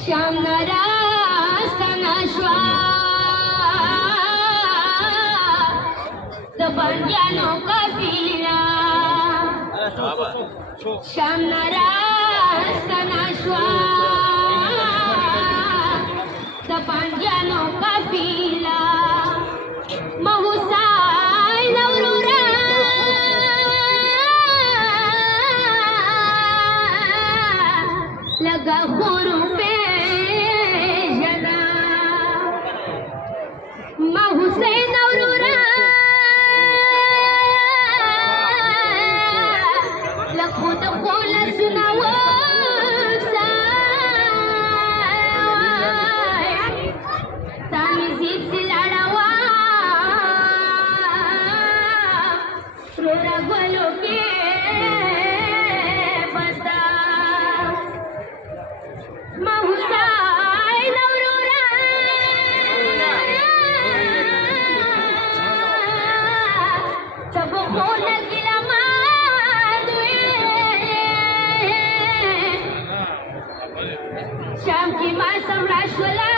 श्यामनारा सनाश्वा दबंगियानो कबीरा श्यामनारा सनाश्वा दबंगियानो कबीरा महुसाय नवरूरा लगा खोरू पे जना मा हुसैन नवरूरा लखुद खोल सुनावो तामी जीप से लड़ावा रोरा गोलो के श्याम की माँ सम्राश्वला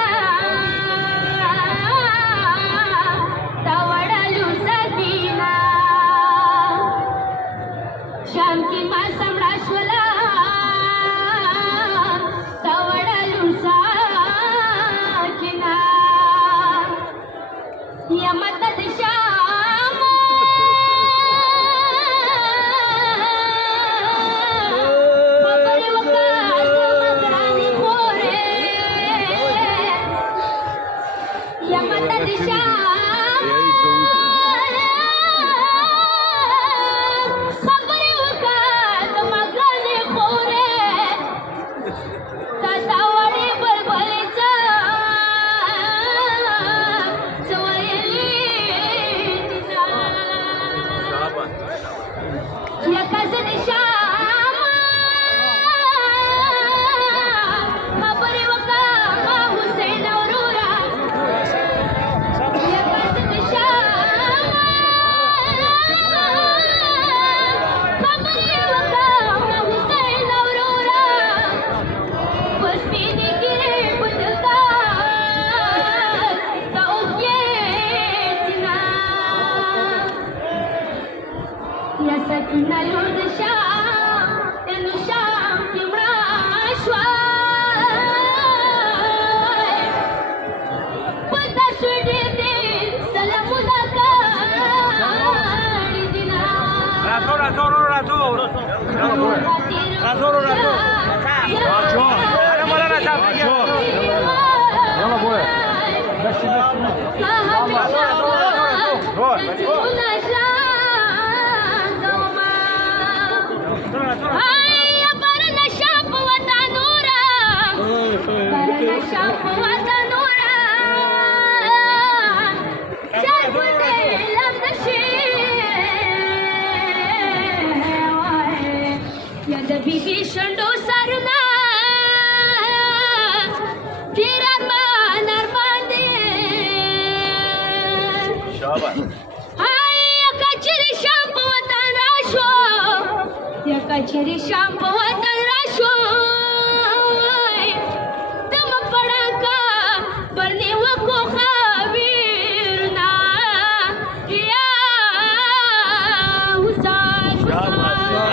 तवडलू सकीना श्याम की माँ सम्राश्वला तवडलू सकीना यमतद श्याम यमतद श्याम खबर वकात मगने खोरे तातावडे बलबलेचा चवयली तिचा यकाजन श्याम खबर वकात हुसैन नवरूरा सकीना लुर्द श्याम तेनु श्याम की मराश्वा पता सुडे दे सलामुदा का दिना राजो अरे बोला राजा बीबी शंडो सरना तेरा मानर बांधे हाय कचरी शाम पवतन राशो या कचरी शाम पवतन राशो